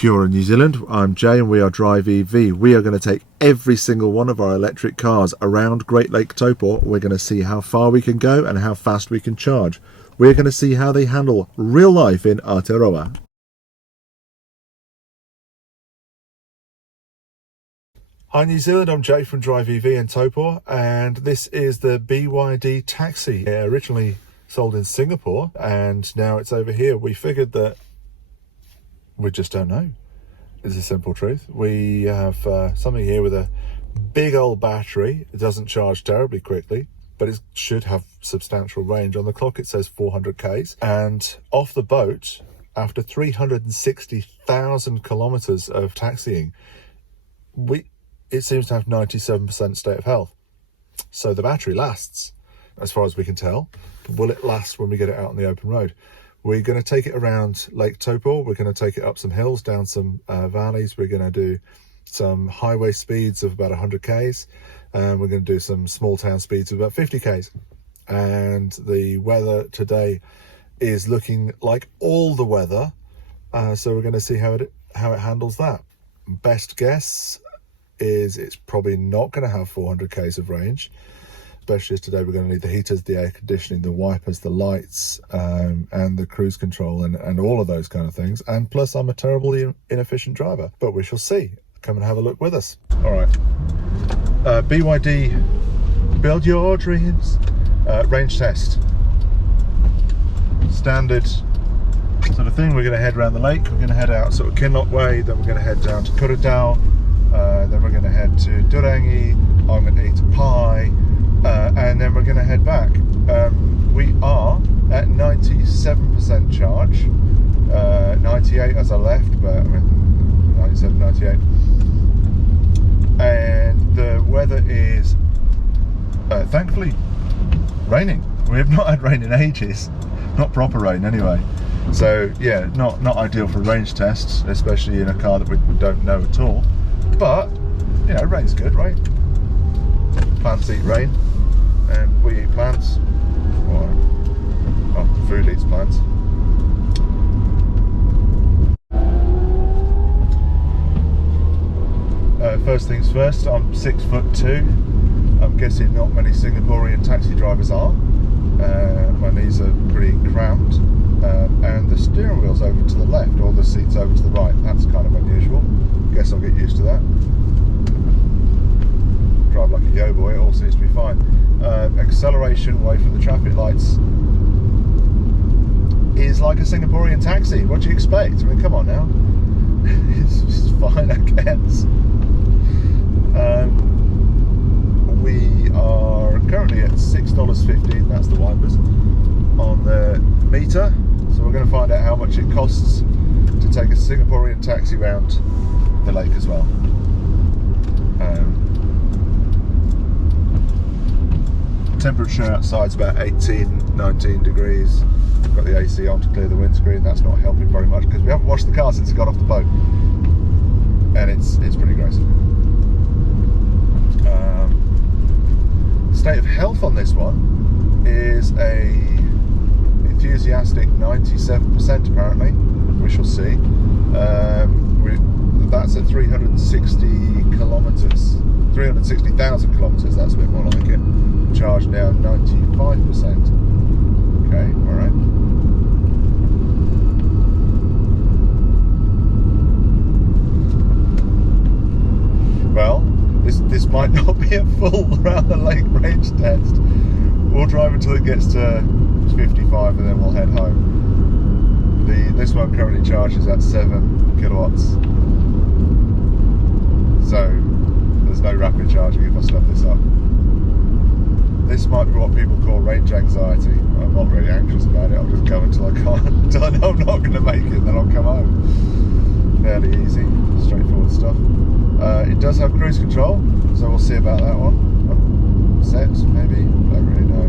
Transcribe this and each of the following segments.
Kia ora, New Zealand. I'm Jay and we are Drive EV. We are going to take every single one of our electric cars around Great Lake Taupo. We're going to see how far we can go and how fast we can charge. We're going to see how they handle real life in Aotearoa. Hi New Zealand, I'm Jay from Drive EV in Taupo, and this is the BYD Taxi. Originally sold in Singapore and now it's over here. We figured that we just don't know, is the simple truth. We have something here with a big old battery. It doesn't charge terribly quickly, but it should have substantial range. On the clock it says 400 k's, and off the boat, after 360,000 kilometers of taxiing, it seems to have 97% state of health. So the battery lasts, as far as we can tell. But will it last when we get it out on the open road? We're going to take it around Lake Taupo. We're going to take it up some hills, down some valleys. We're going to do some highway speeds of about 100 k's. And we're going to do some small town speeds of about 50 k's. And the weather today is looking like all the weather. So we're going to see how it handles that. Best guess is it's probably not going to have 400 k's of range. Especially as today we're going to need the heaters, the air conditioning, the wipers, the lights, and the cruise control and all of those kind of things. And plus I'm a terribly inefficient driver, but we shall see. Come and have a look with us. All right, BYD, build your dreams. Range test. Standard sort of thing. We're going to head around the lake. We're going to head out sort of Kinloch Way, then we're going to head down to Kuradao, then we're going to head to Durangi. I'm going to eat a pie. And then we're going to head back. We are at 97% charge, 98 as I left, but I mean 97, 98. And the weather is thankfully raining. We have not had rain in ages, not proper rain anyway. So yeah, not ideal for range tests, especially in a car that we don't know at all. But you know, rain's good, right? Plants eat rain, and we eat plants. Well, food eats plants. First things first, I'm 6'2". I'm guessing not many Singaporean taxi drivers are. My knees are pretty cramped, and the steering wheel's over to the left, or the seat's over to the right. That's kind of unusual. Guess I'll get used to that. Drive like a yo boy, it all seems to be fine. Acceleration away from the traffic lights is like a Singaporean taxi. What do you expect? I mean, come on now. It's fine, I guess. We are currently at $6.15, that's the wipers, on the meter. So we're going to find out how much it costs to take a Singaporean taxi round the lake as well. Temperature outside's about 18, 19 degrees. Got the AC on to clear the windscreen. That's not helping very much because we haven't washed the car since it got off the boat, and it's pretty gross. State of health on this one is a enthusiastic 97% apparently. We shall see. That's at 360 kilometers, 360,000 kilometers. That's a bit more like it. Charge now 95%. Okay, all right. Well, this might not be a full around the lake range test. We'll drive until it gets to 55 and then we'll head home. This one currently charges at 7 kilowatts. So there's no rapid charging if I stuff this up. This might be what people call range anxiety. I'm not really anxious about it. I'll just go until I can't, until I know I'm not going to make it, then I'll come home. Fairly easy, straightforward stuff. It does have cruise control, so we'll see about that one. Set, maybe, don't really know.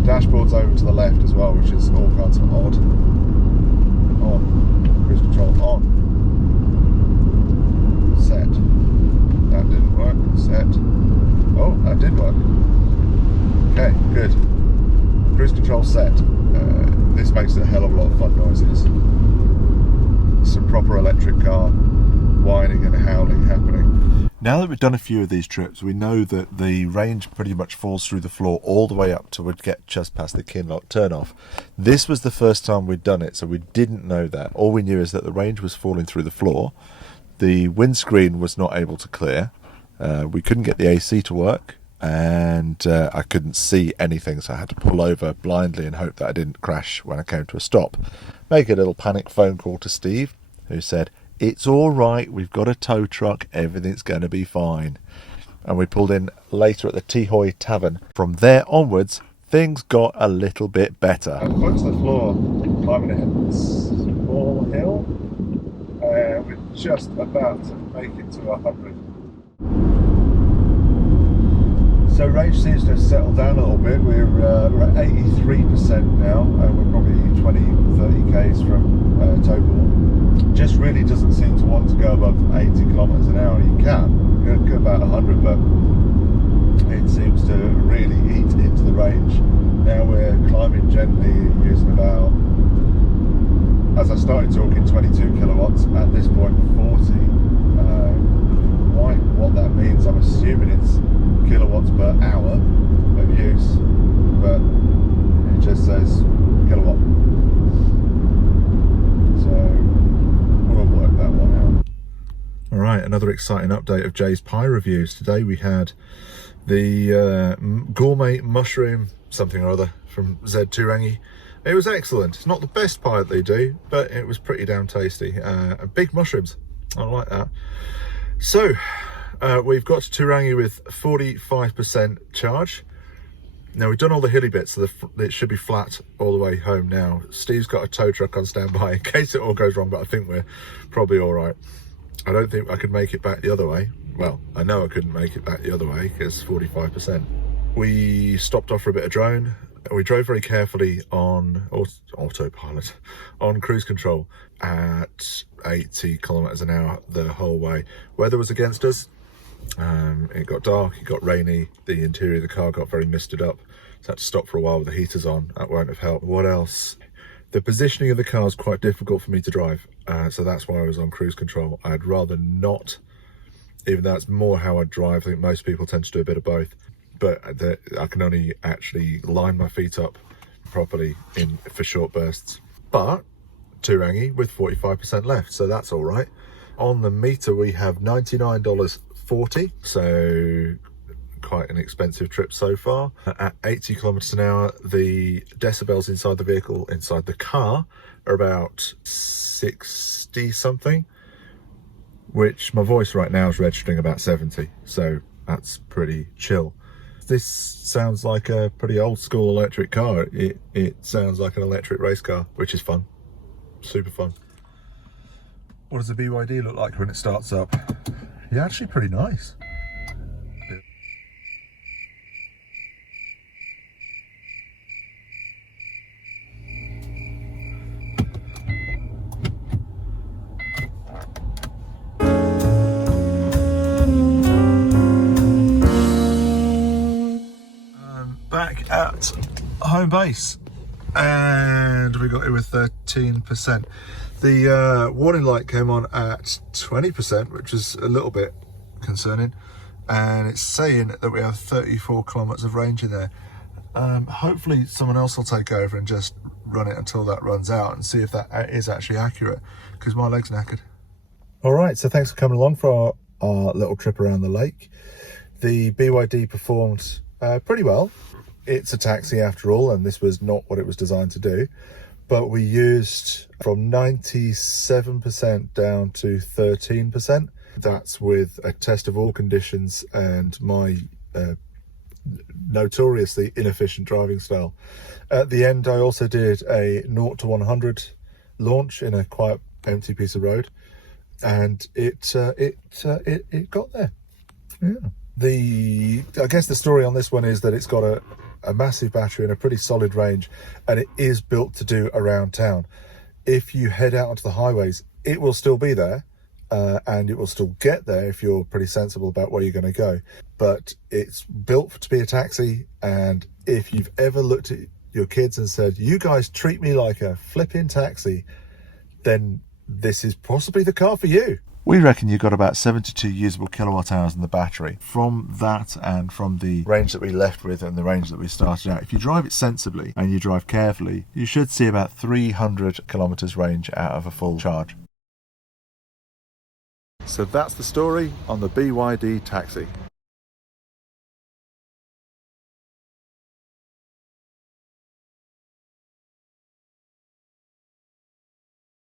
The dashboard's over to the left as well, which is all kinds of odd. On, cruise control on. Set. That didn't work. Set. Oh, that did work. Okay, good. Cruise control set. This makes a hell of a lot of fun noises. Some proper electric electric car whining and howling happening. Now that we've done a few of these trips, we know that the range pretty much falls through the floor all the way up to we'd get just past the Kinloch turnoff. This was the first time we'd done it, so we didn't know that. All we knew is that the range was falling through the floor. The windscreen was not able to clear. We couldn't get the AC to work, and I couldn't see anything, so I had to pull over blindly and hope that I didn't crash when I came to a stop. Make a little panic phone call to Steve, who said, "It's all right, we've got a tow truck, everything's going to be fine." And we pulled in later at the Tihoy Tavern. From there onwards, things got a little bit better. I went to the floor, climbing a small hill, and we're just about to make it to 100. So range seems to have settled down a little bit. We're at 83% now, and we're probably 20-30 k's from Topol. Just really doesn't seem to want to go above 80 kilometers an hour. You can go about 100, but it seems to really eat into the range. Now we're climbing gently using about, as I started talking, 22 kilowatts, at this point 40. What that means, I'm assuming it's kilowatts per hour of use, but it just says kilowatt, so we'll work that one out. All right, another exciting update of Jay's pie reviews. Today we had the gourmet mushroom something or other from Z Turangi. It was excellent. It's not the best pie that they do, but it was pretty damn tasty. Big mushrooms, I like that. So we've got to Turangi with 45% charge. Now we've done all the hilly bits, so it should be flat all the way home now. Steve's got a tow truck on standby in case it all goes wrong, but I think we're probably all right. I don't think I could make it back the other way. Well, I know I couldn't make it back the other way because 45%. We stopped off for a bit of drone. We drove very carefully on autopilot, on cruise control at 80 kilometers an hour the whole way. Weather was against us. It got dark, it got rainy, the interior of the car got very misted up, so I had to stop for a while with the heaters on. That won't have helped. What else? The positioning of the car is quite difficult for me to drive, so that's why I was on cruise control. I'd rather not, even though that's more how I drive. I think most people tend to do a bit of both, but I can only actually line my feet up properly for short bursts. But Turangi with 45% left, so that's all right. On the meter we have $99.40, so quite an expensive trip so far. At 80 kilometers an hour, the decibels inside the vehicle, inside the car, are about 60 something, which my voice right now is registering about 70, so that's pretty chill. This sounds like a pretty old school electric car. It sounds like an electric race car, which is fun, super fun. What does the BYD look like when it starts up? Yeah, actually pretty nice. Back at home base, and we got it with 13%. The warning light came on at 20%, which is a little bit concerning, and it's saying that we have 34 kilometers of range in there. Hopefully someone else will take over and just run it until that runs out and see if that is actually accurate, because my leg's knackered. All right, so thanks for coming along for our little trip around the lake. The BYD performed pretty well. It's a taxi after all, and this was not what it was designed to do, but we used from 97% down to 13%. That's with a test of all conditions and my notoriously inefficient driving style. At the end, I also did a 0 to 100 launch in a quite empty piece of road, and it got there. Yeah. I guess the story on this one is that it's got a massive battery and a pretty solid range, and it is built to do around town. If you head out onto the highways, it will still be there, and it will still get there if you're pretty sensible about where you're going to go. But it's built to be a taxi, and if you've ever looked at your kids and said, "You guys treat me like a flipping taxi," then this is possibly the car for you. We reckon you've got about 72 usable kilowatt hours in the battery. From that and from the range that we left with and the range that we started out, if you drive it sensibly and you drive carefully, you should see about 300 kilometers range out of a full charge. So that's the story on the BYD Taxi.